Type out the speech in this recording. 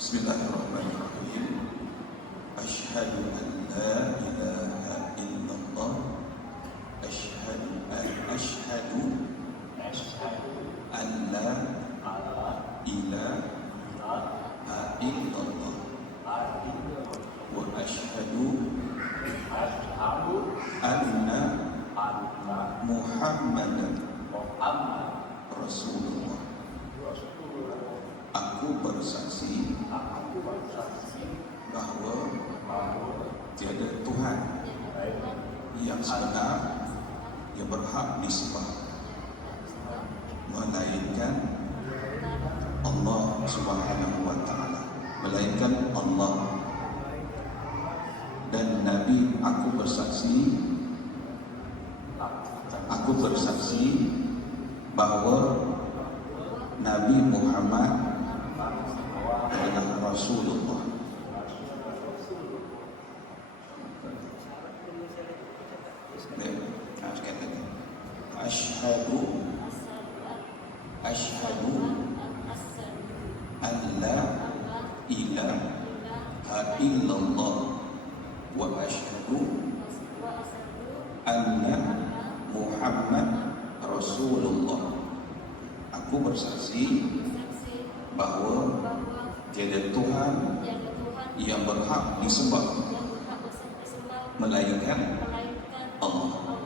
Bismillahirrahmanirrahim. Asyhadu an la ilaha illallah. Asyhadu an la ilaha illallah. Wa asyhadu anna Muhammadan Rasulullah. Aku bersaksi bahawa tiada Tuhan yang sebenar yang berhak disembah melainkan Allah Subhanahu wa taala, melainkan Allah. Dan Nabi, aku bersaksi bahawa Nabi Muhammad adalah Rasulullah. Sekali lagi. Asyhadu an la ilaha illallah wa asyhadu anna Muhammad Rasulullah. Aku bersaksi bahawa tiada Tuhan yang berhak disembah melainkan Allah.